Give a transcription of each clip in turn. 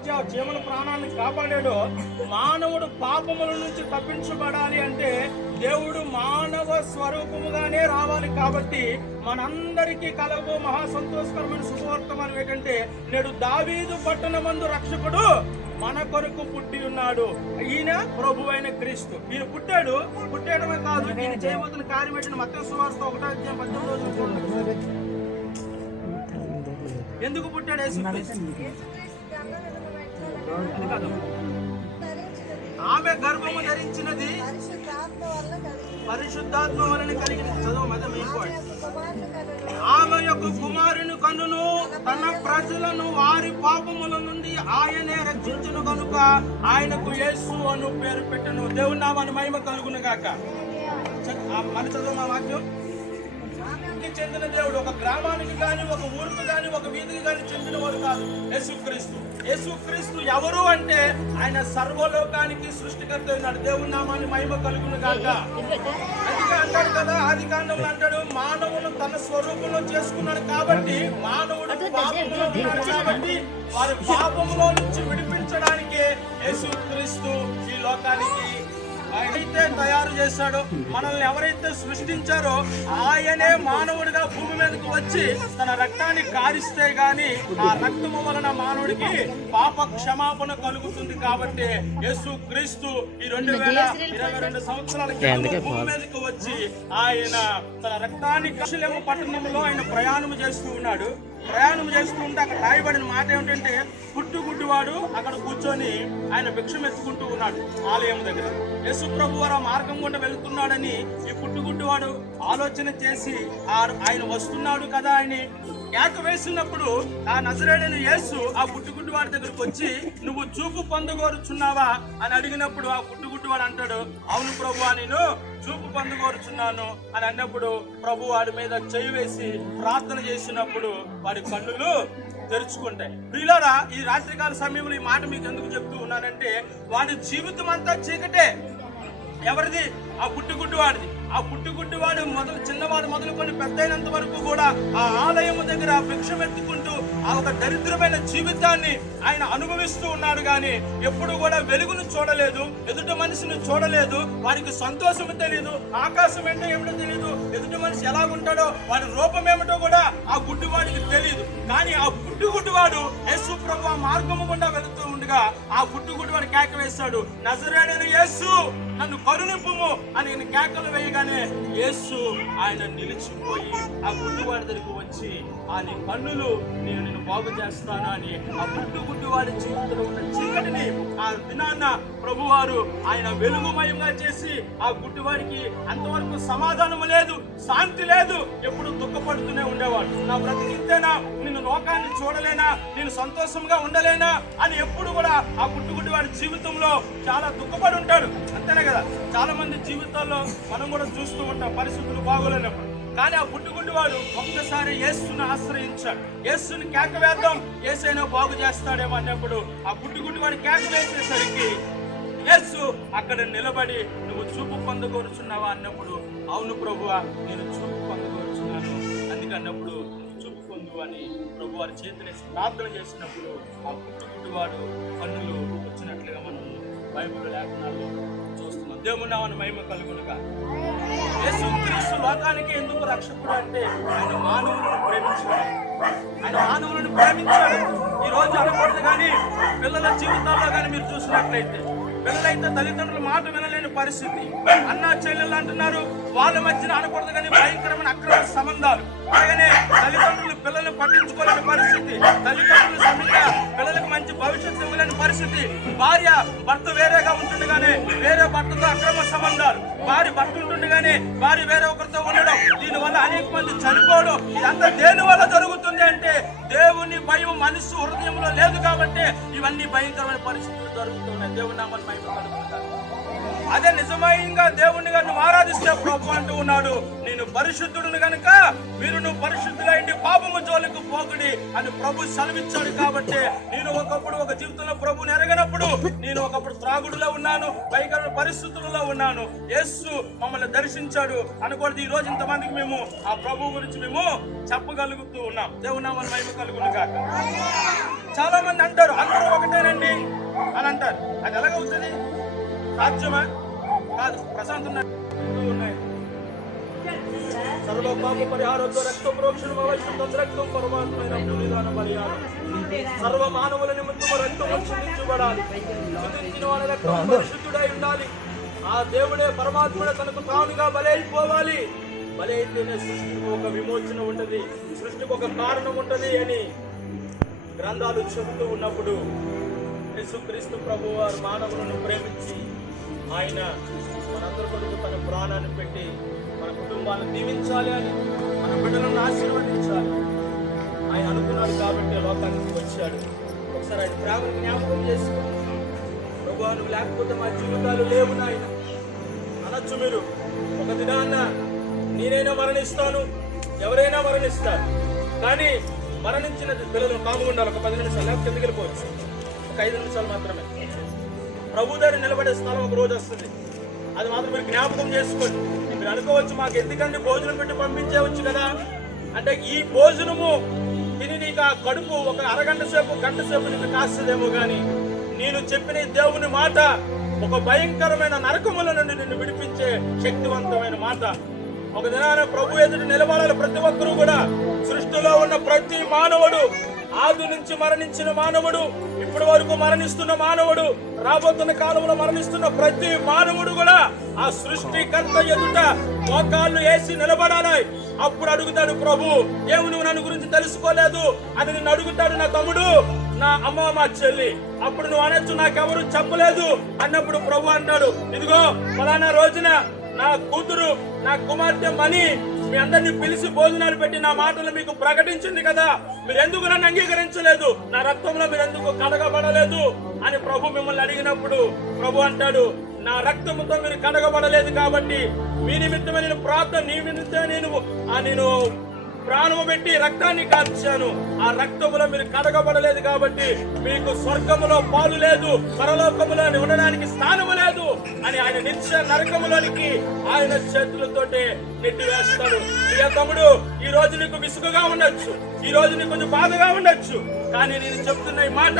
మధ్య జీవన ప్రాణాన్ని కాపాడాడో, మానవుడు పాపముల నుంచి తప్పించబడాలి అంటే దేవుడు మానవ స్వరూపముగానే రావాలి. కాబట్టి మనందరికీ కలగబో మహా సంతోషకరమైన శుభవర్తమానం ఏంటంటే, నేడు దావీదు పట్టణమందు రక్షకుడు మన కొరకు పుట్టి ఉన్నాడు. ఈయన ప్రభు అయిన క్రీస్తు. ఈయన పుట్టడమే కాదు, ఈయన చేయబోతున్న కార్యం ఏంటంటే మత్తయి సువార్త 1:18 ఎందుకు పుట్టాడు యేసుక్రీస్తు? ఆమె గర్భము ధరించినది పరిశుద్ధాత్మ వలన కలిగినది. చదువు మధ్య ఆమె యొక్క కుమారుని కన్నును తన ప్రజలను వారి పాపముల నుండి ఆయనే రక్షించును కనుక ఆయనకు యేసు అను పేరు పెట్టను. దేవుని నామాన్ని మహిమ కలుగును గాక. మన చదువు మా వాక్యం. చెందిన దేవుడు ఒక గ్రామానికి కానీ, ఒక ఊరికి కానీ, ఒక వీధికి కానీ చెందినవాడు కాదు యేసుక్రీస్తు. యేసుక్రీస్తు ఎవరు అంటే ఆయన సర్వలోకానికి సృష్టికర్త అయినాడు. దేవుని నామాన్ని మహిమ కలుగును గాక. అందుకే అంటాడు కదా, ఆది కాండంలో అంటాడు, మానవుడు తన స్వరూపంలో చేసుకున్నాడు కాబట్టి, మానవుడు పాపంలో ఉన్నాడు కాబట్టి వారి పాపంలో నుంచి విడిపించడానికే యేసుక్రీస్తు ఈ లోకానికి ఆయనైతే తయారు చేశాడో, మనల్ని ఎవరైతే సృష్టించారో ఆయనే మానవుడిగా భూమి మీదకి వచ్చి తన రక్తాన్ని కారిస్తే గాని ఆ రక్తము వలన మానవుడికి పాప క్షమాపణ కలుగుతుంది. కాబట్టి యేసు క్రీస్తు ఈ 2022 సంవత్సరాల భూమి మీదకి వచ్చి ఆయన తన రక్తాన్ని కషలేము పట్టణంలో ఆయన ప్రయాణం చేస్తూ ఉన్నాడు. ప్రయాణం చేస్తూ ఉంటే అక్కడ రాయబడిన మాట ఏమిటంటే, పుట్టుగుడ్డివాడు అక్కడ కూర్చొని ఆయన భిక్షం ఎత్తుకుంటూ ఉన్నాడు ఆలయం దగ్గర. యేసు ప్రభు వారు ఆ మార్గం గుండా వెళుతున్నాడని ఈ పుట్టుగుడ్డివాడు ఆలోచన చేసి ఆయన వస్తున్నాడు కదా అని కేక వేసినప్పుడు ఆ నజరేయుడైన యేసు ఆ పుట్టుగుడ్డివాడి దగ్గరకు వచ్చి, నువ్వు చూపు పొందగోరుచున్నావా అని అడిగినప్పుడు ఆ పుట్టుగుడ్డివాడు అంటాడు, అవును ప్రభువా, నేను చూపు పొందగోరుచున్నాను అని అన్నప్పుడు ప్రభు వాడి మీద చేయి వేసి ప్రార్థన చేసినప్పుడు వాడి కన్నులు తెరుచుకుంటాయి. ప్రియులారా, ఈ రాత్రికాల సమయంలో ఈ మాట మీకు ఎందుకు చెప్తూ ఉన్నానంటే, వాడి జీవితం అంతా చీకటే. ఎవరిది? ఆ పుట్టుగుడ్డివాడిది. ఆ పుట్టుగుడ్డివాడు చిన్నవాడు మొదలుకొని పెద్దయినంత వరకు కూడా ఆ ఆలయము దగ్గర భిక్షం ఎత్తుకుంటూ ఆ ఒక దరిద్రమైన జీవితాన్ని ఆయన అనుభవిస్తూ ఉన్నాడు. కానీ ఎప్పుడు కూడా వెలుగును చూడలేదు, ఎదుటి మనిషిని చూడలేదు, వారికి సంతోషము తెలియదు, ఆకాశం ఏంటో ఏమిటో తెలియదు, ఎదుటి మనిషి ఎలా ఉంటాడో వాడి రూపం ఏమిటో కూడా ఆ గుడ్డివాడికి తెలియదు. కానీ ఆ పుట్టుగుడ్డివాడు యేసు ప్రభు మార్గము గుండా వెళుతూ ఉండగా ఆ పుట్టుగుడ్డివాడు కేక వేశాడు, నజరేయుడైన యేసు నన్ను కరుణింపుము అని కేకలు వేయగానే యేసు ఆయన నిలిచిపోయి ఆ గుడ్డివాడి దగ్గరకు వచ్చి, ఆ నీ కన్నులు నేను నిన్ను బాగు చేస్తాను అని ఆ పుట్టుగుడ్డివాడి జీవితంలో ఉన్న చీకటిని ఆ దినాన్న ప్రభువారు ఆయన వెలుగుమయంగా చేసి ఆ గుడ్డివాడికి అంతవరకు సమాధానం లేదు, శాంతి లేదు, ఎప్పుడు దుఃఖపడుతూనే ఉండేవాడు. నా బ్రతికింతేనా, నిన్ను లోకాన్ని చూడలేనా, నేను సంతోషంగా ఉండలేనా అని ఎప్పుడు కూడా ఆ పుట్టుగుడ్డివాడి జీవితంలో చాలా దుఃఖపడి ఉంటాడు. అంతేనే కదా, చాలా మంది జీవితాల్లో మనం కూడా చూస్తూ ఉంటాం పరిస్థితులు బాగోలేనప్పుడు. కానీ ఆ పుట్టుగుడ్డివాడు ఒక్కసారి యేసుని ఆశ్రయించాడు. యేసుని కేక వేద్దాం, యేసైనా బాగు చేస్తాడేమో అన్నప్పుడు ఆ పుట్టుగుడ్డివాడు కేక వేసేసరికి యేసు అక్కడ నిలబడి, నువ్వు చూపు పొందగోరుచున్నావా అన్నప్పుడు, అవును ప్రభువా, నేను చూపు పొందగోరుచున్నాను అందుకన్నప్పుడు చూపు పొందు అని ప్రభు వారి చేతులేసి ప్రార్థన చేసినప్పుడు ఆ పుట్టుగుడ్డివాడు కన్నులు వచ్చినట్లుగా మనం బైబిల్ లేఖనాల్లో చూస్తున్నాం. దేవుని నామమున మహిమ కలుగునుగా. యేసుక్రీస్తు లోకానికి ఎందుకు రక్షకుడు అంటే ఆయన మానవులను ప్రేమించాడు. ఈ రోజు అనకూడదు కానీ పిల్లల జీవితాల్లో కానీ మీరు చూసినట్లయితే, పిల్లలైతే తల్లిదండ్రుల మాట వినలేని పరిస్థితి. అన్న చెల్లెళ్ళు అంటున్నారు, వాళ్ళ మధ్యన అనకూడదు కానీ భయంకరమైన అక్రమ సంబంధాలు. అలాగనే తల్లిదండ్రులు పిల్లల్ని పట్టించుకోలేని పరిస్థితి, తల్లిదండ్రులు సరిగ్గా పిల్లలకు మంచి భవిష్యత్తు ఇవ్వలేని పరిస్థితి, భార్య భర్త వేరేగా ఉంటుండగానే వేరే భర్తతో అక్రమ సంబంధాలు, భార్య భర్త ఉంటుండగానే భార్య వేరే ఒకరితో ఉండడం, దీనివల్ల అనేక మంది చనిపోవడం. ఇదంతా దేని వల్ల జరుగుతుంది అంటే దేవుని భయం మనిషి హృదయంలో లేదు కాబట్టి ఇవన్నీ భయంకరమైన పరిస్థితులు జరుగుతున్నాయి. దేవుని నామమున మహిమ కలుగును. అదే నిజమైనగా దేవుణ్ణి నువ్వు ఆరాధిస్తే ప్రభు అంటూ ఉన్నాడు, నేను పరిశుద్ధుడును గనుక మీరు పరిశుద్ధులైండి పాపము జోలికి పోకుడి అని ప్రభు సెలవిచ్చాడు. కాబట్టి నేను ఒకప్పుడు ఒక జీవితంలో ప్రభుని ఎరగనప్పుడు నేను ఒకప్పుడు త్రాగుడులో ఉన్నాను, భయంకరమైన పరిస్థితులలో ఉన్నాను. యేసు మమ్మల్ని దర్శించాడు అనకూడదు. ఈ రోజు ఇంతమందికి మేము ఆ ప్రభు గురించి మేము చెప్పగలుగుతూ ఉన్నాం. దేవుని నామమున మహిమ కలుగును గాక. చాలా మంది అంటారు అందరూ ఒకటేనండి, అంటారు. అది ఎలాగవుతుంది? సాధ్యమా? కాదు. ప్రశాంతం ఉన్నాయి. సర్వ పాప పరిహారంతో రక్త ప్రోక్షణ రక్తం పరమాత్మైన బలిదాన బలియాగం సర్వ మానవుల నిమిత్తము రక్తము చిందించబడాలి. చిందించిన వారి రక్తం పరిశుద్ధుడై ఉండాలి. ఆ దేవుడే పరమాత్ముడే తనకు తానుగా బలైపోవాలి. బలైతేనే సృష్టికి ఒక విమోచన ఉంటది, సృష్టికి ఒక కారణం ఉంటది అని గ్రంథాలు చెబుతూ ఉన్నప్పుడు యేసుక్రీస్తు ప్రభువు వారు మానవులను ప్రేమించి ఆయన మనందరి కొరకు తన ప్రాణాన్ని పెట్టి మన కుటుంబాలను దీవించాలి అని, మన బిడ్డలను ఆశీర్వదించాలి ఆయన అనుకున్నాడు. కాబట్టి లోకానికి వచ్చాడు. ఒకసారి ఆయన ప్రేమను జ్ఞాపకం చేసుకోండి. ప్రభువా నువ్వు లేకపోతే మా జీవితాలు లేవు నాయన అనొచ్చు మీరు. ఒక దినాన్న నేనైనా మరణిస్తాను, ఎవరైనా మరణిస్తారు. కానీ మరణించిన పిల్లలు కాముగా ఉండాలి. ఒక 10 నిమిషాలు లేకపోతే కిందకి వెళ్ళిపోవచ్చు. ఒక 5 నిమిషాలు మాత్రమే. ప్రభు దగ్గర నిలబడే స్థలం ఒక రోజు వస్తుంది. అది మాత్రం మీరు జ్ఞాపకం చేసుకోండి. మీరు అనుకోవచ్చు మాకు ఎందుకంటే భోజనం పెట్టి పంపించేవచ్చు కదా అంటే, ఈ భోజనము తిని నీకు ఆ కడుపు ఒక అరగంట సేపు గంట సేపు నీకు కాస్తదేమో కానీ నేను చెప్పిన దేవుని మాట ఒక భయంకరమైన నరకముల నుండి నిన్ను విడిపించే శక్తివంతమైన మాట. ఒక దినాన ప్రభు ఎదుటి నిలబడాలి ప్రతి ఒక్కరూ కూడా. సృష్టిలో ఉన్న ప్రతి మానవుడు, ఆది నుంచి మరణించిన మానవుడు, ఇప్పటి వరకు మరణిస్తున్న మానవుడు, రాబోతున్న కాలంలో మరణిస్తున్న ప్రతి మానవుడు కూడా ఆ సృష్టికర్త ఎదుట మోకాళ్ళు వేసి నిలబడాలి. అప్పుడు అడుగుతాడు ప్రభు, ఏమి నువ్వు నన్ను గురించి తెలుసుకోలేదు అని నిన్ను అడుగుతాడు నా తమ్ముడు, నా అమ్మ, మా చెల్లి. అప్పుడు నువ్వు అనొచ్చు నాకెవరు చెప్పలేదు అన్నప్పుడు ప్రభు అంటాడు, ఇదిగో ఫలానా రోజున నా కూతురు, నా కుమార్తె మణి మీ అందరినీ పిలిచి భోజనాలు పెట్టి నా మాటలు మీకు ప్రకటించింది కదా, మీరు ఎందుకు నన్ను అంగీకరించలేదు, నా రక్తంలో మీరు ఎందుకు కడగబడలేదు అని ప్రభు మిమ్మల్ని అడిగినప్పుడు ప్రభు అంటాడు, నా రక్తముతో మీరు కడగబడలేదు కాబట్టి మీ నిమిత్తమే నేను ప్రార్థన, నీ నిమిత్తమే నేను ప్రాణము పెట్టి రక్తాన్ని కాల్చాను. ఆ రక్తములో మీరు కడగబడలేదు కాబట్టి మీకు స్వర్గములో పాలు లేదు, పరలోకములో ఉండడానికి స్థానము లేదు అని ఆయన నిత్య నరకములోనికి ఆయన చేతులతోటే నెట్టివేస్తాడు. ప్రియ తమ్ముడు, ఈ రోజు నీకు విసుగుగా ఉండొచ్చు, ఈ రోజు నీకు కొంచెం బాధగా ఉండొచ్చు, కానీ నేను చెప్తున్న ఈ మాట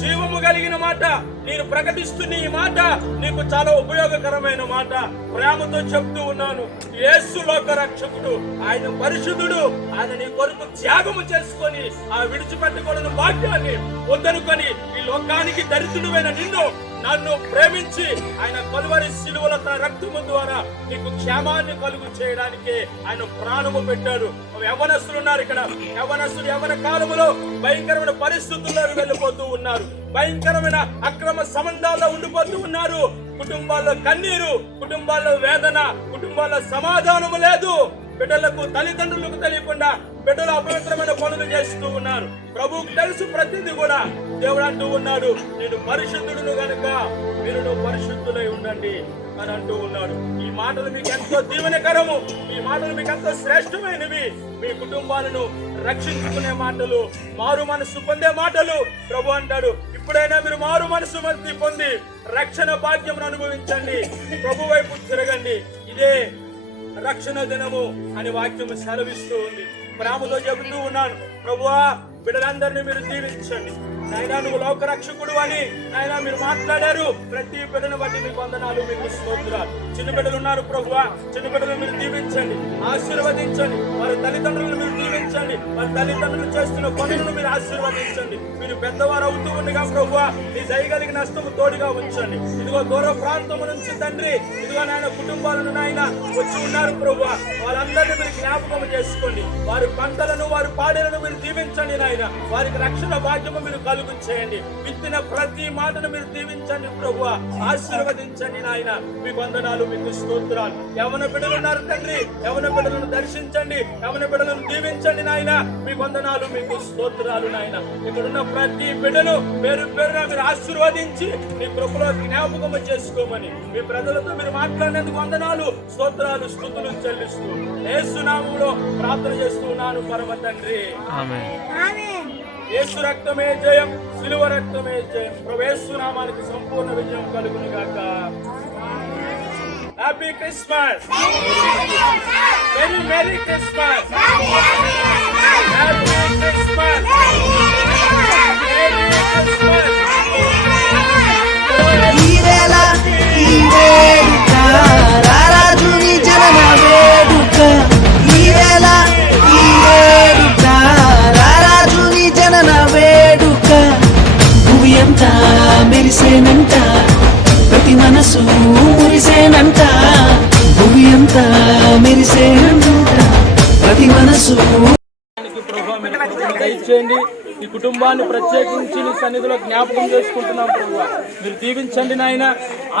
జీవము కలిగిన మాట, నేను ప్రకటిస్తున్న ఈ మాట నీకు చాలా ఉపయోగకరమైన మాట. ప్రేమతో చెప్తూ ఉన్నాను, యేసు లోక రక్షకుడు, ఆయన పరిశుద్ధుడు, ఆయన నీ కొరకు త్యాగము చేసుకొని ఆ విడిచిపెట్టకూడని వాక్యాన్ని వద్దనుకొని ఈ లోకానికి దరిద్రుడైన నిన్ను నన్ను ప్రేమించి ఆయన కలువరి శిలువల తన రక్తము ద్వారా నీకు క్షేమాన్ని కలుగు చేయడానికి ఆయన ప్రాణము పెట్టాడు. యవ్వనస్తులు ఉన్నారు ఇక్కడ. యవ్వనస్తులు యవ్వన కాలములో భయంకరమైన పరిస్థితుల్లో వెళ్ళిపోతూ ఉన్నారు, భయంకరమైన అక్రమ సంబంధాల్లో ఉండిపోతూ ఉన్నారు. కుటుంబాల్లో కన్నీరు, కుటుంబాల్లో వేదన, కుటుంబాల్లో సమాధానము లేదు. బిడ్డలకు తల్లిదండ్రులకు తెలియకుండా బిడ్డలు అపవిత్రమైన పనులు చేస్తూ ఉన్నారు. ప్రభువుకు తెలుసు ప్రతిదీ కూడా. దేవుడు అంటూ ఉన్నాడు, నేను పరిశుద్ధుడును గనుక మీరు పరిశుద్ధులై ఉండండి అని అంటూ ఉన్నాడు. ఈ మాటలు మీకు ఎంతో దీవెనకరము, ఈ మాటలు మీకు ఎంతో శ్రేష్టమైనవి. మీ కుటుంబాలను రక్షించుకునే మాటలు, మారు మనసు పొందే మాటలు. ప్రభు అంటాడు, ఇప్పుడైనా మీరు మారు మనసు పొంది రక్షణ భాగ్యం అనుభవించండి, ప్రభు వైపు తిరగండి, ఇదే రక్షణ దినము అని వాక్యం సెలవిస్తూ ఉంది. ప్రేమతో చెబుతూ ఉన్నాను, ప్రభువా బిడ్డలందరినీ మీరు దీవించండి నాయనా, నువ్వు లోక రక్షకుడు అని నాయనా మీరు మాట్లాడారు. ప్రతి బిడ్డను బట్టి మీకు వందనాలు, మీకు స్తోత్రాలు. చిన్న బిడ్డలు ఉన్నారు ప్రభువా, చిన్న బిడ్డలను మీరు దీవించండి, ఆశీర్వదించండి. వారి తల్లిదండ్రులను మీరు దీవించండి, వారి తల్లిదండ్రులు చేస్తున్న పనులను మీరు ఆశీర్వదించండి. మీరు పెద్దవారు అవుతూ ఉండగా ప్రభువా నీ దయగలిగిన హస్తము తోడుగా ఉంచండి. ఇదిగో దూర ప్రాంతము నుంచి తండ్రి, ఇదిగో నాయన కుటుంబాలను నాయన వచ్చి ఉన్నారు ప్రభువా, వాళ్ళందరినీ మీరు జ్ఞాపకం చేసుకోండి. వారి పంటలను, వారి పాడేలను మీరు దీవించండి నాయన, వారికి రక్షణ భాగ్యము మీరు కలుగు చేయండి. విత్తిన ప్రతి మాటను మీరు దీవించండి ప్రభువా, ఆశీర్వదించండి నాయన. మీకు వందనాలు, మీకు స్తోత్రాలు. యవన బిడ్డలు ఉన్నారు తండ్రి, యవన బిడ్డలను దర్శించండి, యవన బిడ్డలను దీవించండి నాయన. మీకు వందనాలు, మీకు స్తోత్రాలు నాయన. ఇక్కడున్న ప్రతి బిడ్డను పేరు పేరున మీరు ఆశీర్వదించి మీ కృపలో జ్ఞాపకము చేసుకోమని మీ ప్రజలతో మీరు మాట్లాడినందుకు వందనాలు, స్తోత్రాలు, స్తుతులు చెల్లిస్తూ యేసు నామములో ప్రార్థన చేస్తూ ఉన్నాను పరమ తండ్రి. ఆమేన్. యేసు రక్తమే జయం, సిలువ రక్తమే జయం. ప్రభు యేసు నామానికి సంపూర్ణ విజయం కలుగును గాక. Happy Christmas, very merry Christmas, happy Christmas, merry Christmas. కుటుంబాన్ని ప్రత్యేకించి నీ సన్నిధిలో జ్ఞాపకం చేసుకుంటున్నాం ప్రభువా. మీరు దీవించండి నాయన,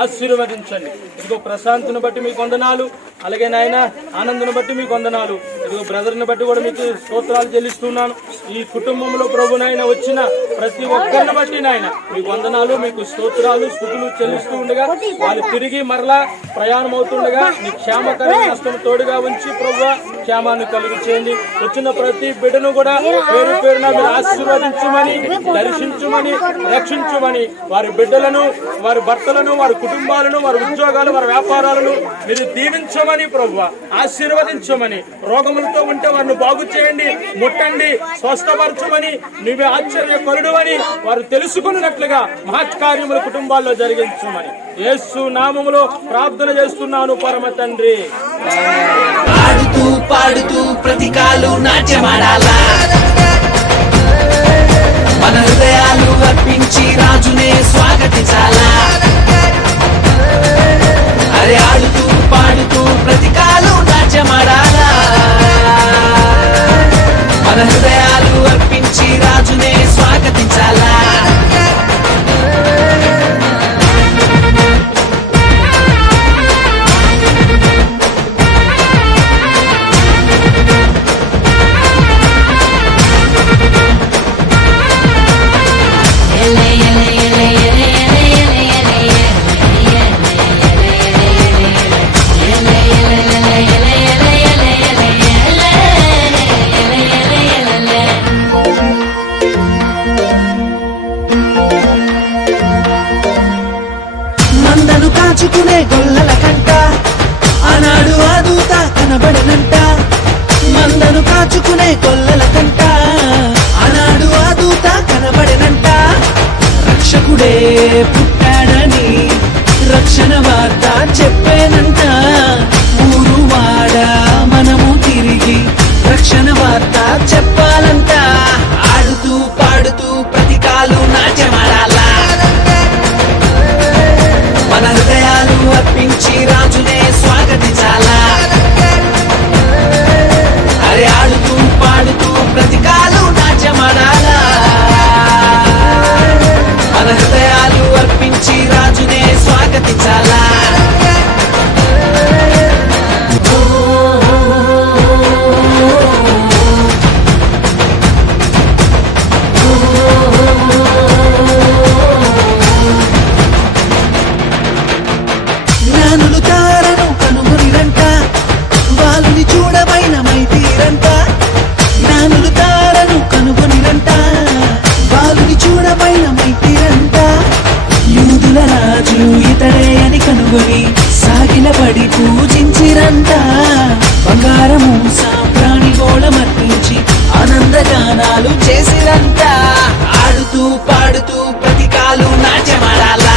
ఆశీర్వదించండి. ఇదిగో ప్రశాంత్ను బట్టి మీకు వందనాలు, అలాగే నాయన ఆనందుని బట్టి మీకు వందనాలు. ఇదిగో బ్రదర్ని బట్టి కూడా మీకు స్తోత్రాలు చెల్లిస్తున్నాను. ఈ కుటుంబంలో ప్రభు నాయన వచ్చిన ప్రతి ఒక్కరిని బట్టి నాయన మీకు వందనాలు, మీకు స్తోత్రాలు, స్తుతులు చెల్లిస్తూ ఉండగా వాళ్ళు తిరిగి మరలా ప్రయాణం అవుతుండగా నీ క్షేమకర నష్టం తోడుగా ఉంచి ప్రభువా క్షేమాన్ని కలిగి చేయండి. వచ్చిన ప్రతి బిడ్డను కూడా పేరు పేరున మీరు ఆశీర్వదించమని, దర్శించమని, రక్షించమని, వారి బిడ్డలను, వారి భర్తలను, వారి కుటుంబాలను, వారి ఉద్యోగాలు, వారి వ్యాపారాలను మీరు దీవించమని ప్రభువా, ఆశీర్వదించమని. రోగములతో ఉంటే వారిని బాగు చేయండి, ముట్టండి, స్వస్థపరచమని, నువ్వే ఆశ్చర్యకరుడు అని వారు తెలుసుకున్నట్లుగా మహత్కార్యములు కుటుంబాల్లో జరిగించమని యేసు నామములో ప్రార్థన చేస్తున్నాను పరమ తండ్రి. ఆడుతూ పాడుతూ ప్రతికాలు నాట్యమాడాలా, మన హృదయాలు అర్పించి రాజునే స్వాగతించాలా. అరే ఆడుతూ పాడుతూ ప్రతికాలు నాట్యమాడాలా, మన హృదయాలు అర్పించి రాజునే స్వాగతించాలా. మందను కాచుకునే గొల్లల కంట ఆనాడు ఆ దూత కనబడనంట. మందను కాచుకునే గొల్లల కంట ఆనాడు ఆ దూత కనబడనంట. రక్షకుడే పుట్టాడని రక్షణ వార్త చెప్పేనంట. ఊరు వాడ మనము తిరిగి రక్షణ వార్త చెప్పాలంట. ఆడుతూ పాడుతూ ప్రతికాలు నాట్యమాడాలా, మన హృదయాలు అర్పించి రాజునే స్వాగతించాలా. అరే ఆడుతూ పాడుతూ ప్రతికాలు నాట్యమాడాలా, మన హృదయాలు అర్పించి రాజునే స్వాగతించాలా. జ్ఞానులు తారను కనుగొనిరంట, వాళ్ళని చూడమైన మైతీరంట. జ్ఞానులు తారను కనుగొనిరంట, వాళ్ళని చూడమైన మైతీరంట. యూదుల రాజు ఇతడే అని కనుగొని సాగిలపడి పూజించిరంట. బంగారము సాంబ్రాణి గోళమర్పించి ఆనందగానాలు చేసిరంట. ఆడుతూ పాడుతూ ప్రతికాలు నాట్యమాడాలా,